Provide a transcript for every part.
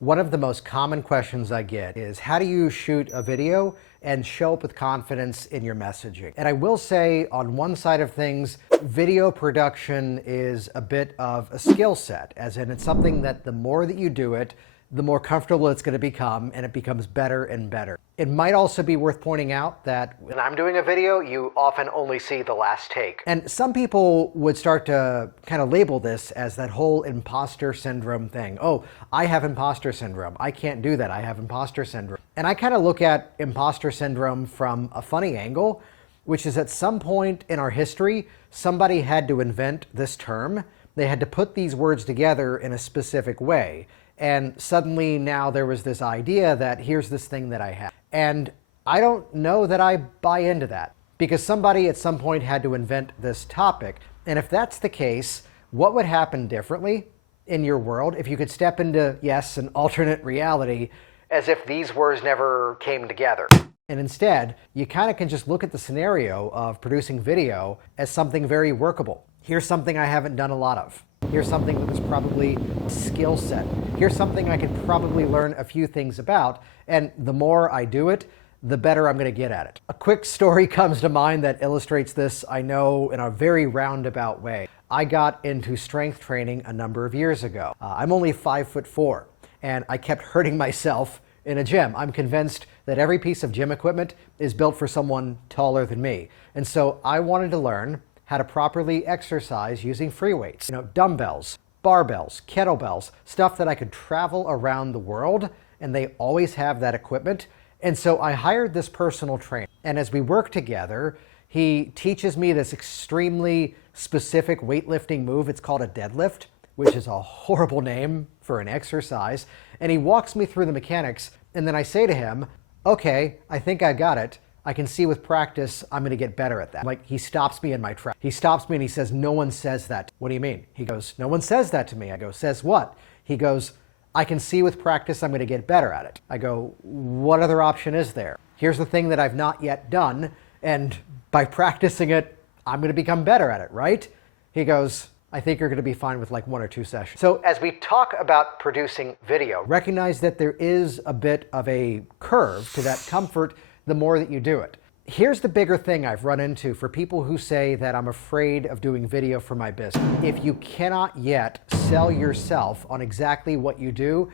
One of the most common questions I get is, how do you shoot a video and show up with confidence in your messaging? And I will say, on one side of things, video production is a bit of a skill set, as in it's something that the more that you do it, the more comfortable it's going to become, and it becomes better and better. It might also be worth pointing out that when I'm doing a video, you often only see the last take. And some people would start to kind of label this as that whole imposter syndrome thing. Oh, I have imposter syndrome. I can't do that. I have imposter syndrome. And I kind of look at imposter syndrome from a funny angle, which is at some point in our history, somebody had to invent this term. They had to put these words together in a specific way. And suddenly now there was this idea that here's this thing that I have. And I don't know that I buy into that, because somebody at some point had to invent this topic. And if that's the case, what would happen differently in your world if you could step into, yes, an alternate reality, as if these words never came together? And instead, you kind of can just look at the scenario of producing video as something very workable. Here's something I haven't done a lot of. Here's something that is probably a skill set. Here's something I could probably learn a few things about, and the more I do it, the better I'm going to get at it. A quick story comes to mind that illustrates this, I know, in a very roundabout way. I got into strength training a number of years ago. I'm only 5'4", and I kept hurting myself in a gym. I'm convinced that every piece of gym equipment is built for someone taller than me. And so I wanted to learn how to properly exercise using free weights. Dumbbells, barbells, kettlebells, stuff that I could travel around the world, and they always have that equipment. And so I hired this personal trainer. And as we work together, he teaches me this extremely specific weightlifting move. It's called a deadlift, which is a horrible name for an exercise. And he walks me through the mechanics, and then I say to him, okay, I think I got it. I can see with practice, I'm going to get better at that. Like, he stops me in my tracks. He stops me and he says, no one says that. What do you mean? He goes, no one says that to me. I go, says what? He goes, I can see with practice, I'm going to get better at it. I go, what other option is there? Here's the thing that I've not yet done, and by practicing it, I'm going to become better at it, right? He goes, I think you're going to be fine with like 1 or 2 sessions. So as we talk about producing video, recognize that there is a bit of a curve to that comfort the more that you do it. Here's the bigger thing I've run into for people who say that I'm afraid of doing video for my business. If you cannot yet sell yourself on exactly what you do,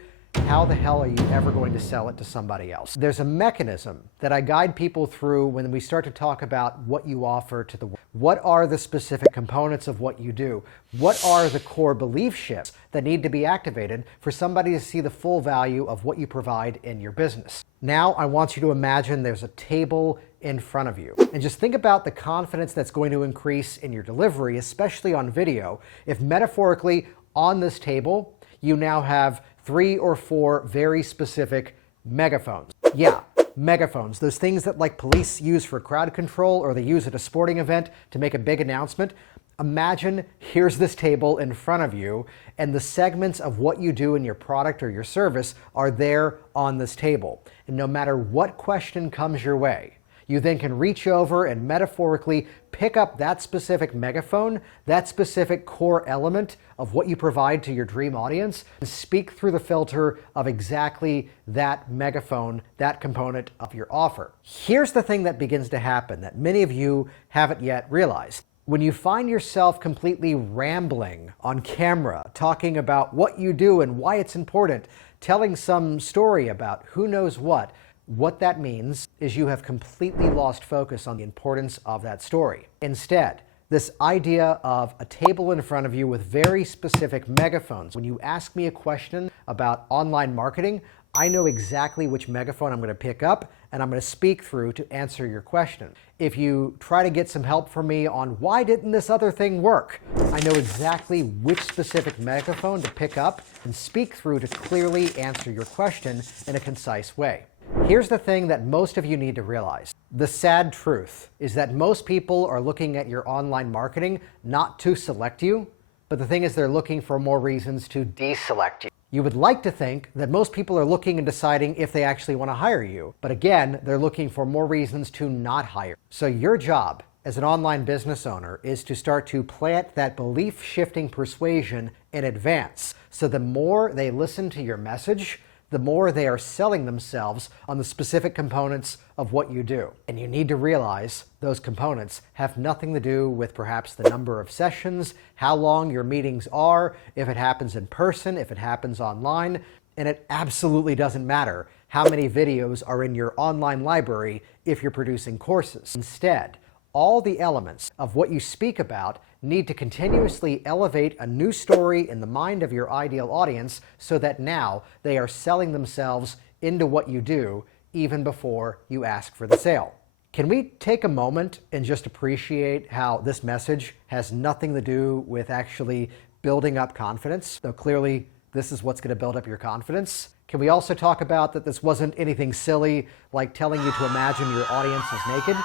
how the hell are you ever going to sell it to somebody else? There's a mechanism that I guide people through when we start to talk about what you offer to the world. What are the specific components of what you do? What are the core belief shifts that need to be activated for somebody to see the full value of what you provide in your business? Now I want you to imagine there's a table in front of you. And just think about the confidence that's going to increase in your delivery, especially on video, if metaphorically on this table you now have 3 or 4 very specific megaphones. Yeah, megaphones. Those things that like police use for crowd control, or they use at a sporting event to make a big announcement. Imagine here's this table in front of you, and the segments of what you do in your product or your service are there on this table. And no matter what question comes your way, you then can reach over and metaphorically pick up that specific megaphone, that specific core element of what you provide to your dream audience, and speak through the filter of exactly that megaphone, that component of your offer. Here's the thing that begins to happen that many of you haven't yet realized. When you find yourself completely rambling on camera, talking about what you do and why it's important, telling some story about who knows what that means is you have completely lost focus on the importance of that story. Instead, this idea of a table in front of you with very specific megaphones. When you ask me a question about online marketing, I know exactly which megaphone I'm going to pick up and I'm going to speak through to answer your question. If you try to get some help from me on why didn't this other thing work, I know exactly which specific megaphone to pick up and speak through to clearly answer your question in a concise way. Here's the thing that most of you need to realize. The sad truth is that most people are looking at your online marketing not to select you, but the thing is they're looking for more reasons to deselect you. You would like to think that most people are looking and deciding if they actually want to hire you, but again, they're looking for more reasons to not hire. So your job as an online business owner is to start to plant that belief-shifting persuasion in advance. So the more they listen to your message, the more they are selling themselves on the specific components of what you do. And you need to realize those components have nothing to do with perhaps the number of sessions, how long your meetings are, if it happens in person, if it happens online, and it absolutely doesn't matter how many videos are in your online library if you're producing courses. Instead, all the elements of what you speak about need to continuously elevate a new story in the mind of your ideal audience so that now they are selling themselves into what you do even before you ask for the sale. Can we take a moment and just appreciate how this message has nothing to do with actually building up confidence? Though clearly this is what's going to build up your confidence. Can we also talk about that this wasn't anything silly like telling you to imagine your audience is naked?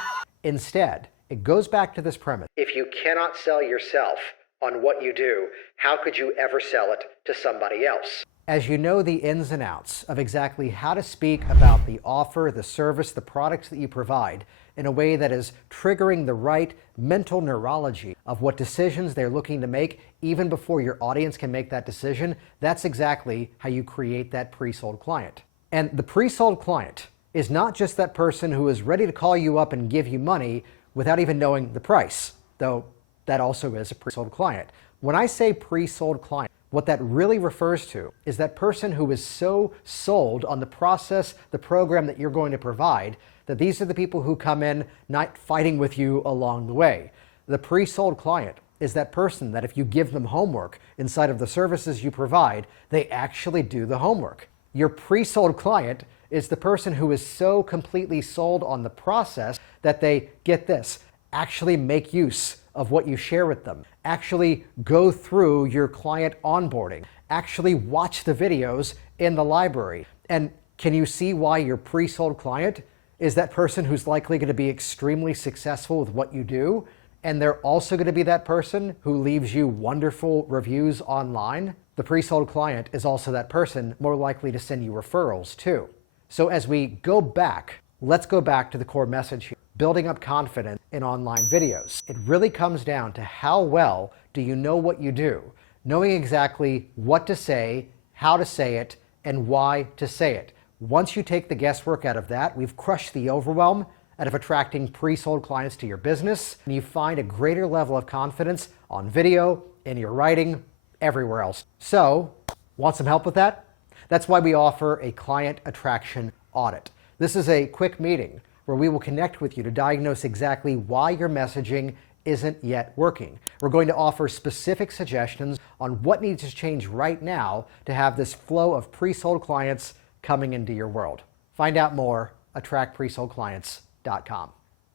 Instead, it goes back to this premise. If you cannot sell yourself on what you do, how could you ever sell it to somebody else? As you know the ins and outs of exactly how to speak about the offer, the service, the products that you provide in a way that is triggering the right mental neurology of what decisions they're looking to make even before your audience can make that decision, that's exactly how you create that pre-sold client. And the pre-sold client is not just that person who is ready to call you up and give you money without even knowing the price, though that also is a pre-sold client. When I say pre-sold client, what that really refers to is that person who is so sold on the process, the program that you're going to provide, that these are the people who come in not fighting with you along the way. The pre-sold client is that person that if you give them homework inside of the services you provide, they actually do the homework. Your pre-sold client is the person who is so completely sold on the process that they, get this, actually make use of what you share with them, actually go through your client onboarding, actually watch the videos in the library. And can you see why your pre-sold client is that person who's likely going to be extremely successful with what you do? And they're also going to be that person who leaves you wonderful reviews online. The pre-sold client is also that person more likely to send you referrals too. So as we go back, let's go back to the core message here. Building up confidence in online videos. It really comes down to how well do you know what you do, knowing exactly what to say, how to say it, and why to say it. Once you take the guesswork out of that, we've crushed the overwhelm out of attracting pre-sold clients to your business, and you find a greater level of confidence on video, in your writing, everywhere else. So, want some help with that? That's why we offer a client attraction audit. This is a quick meeting where we will connect with you to diagnose exactly why your messaging isn't yet working. We're going to offer specific suggestions on what needs to change right now to have this flow of pre-sold clients coming into your world. Find out more at attractpresoldclients.com.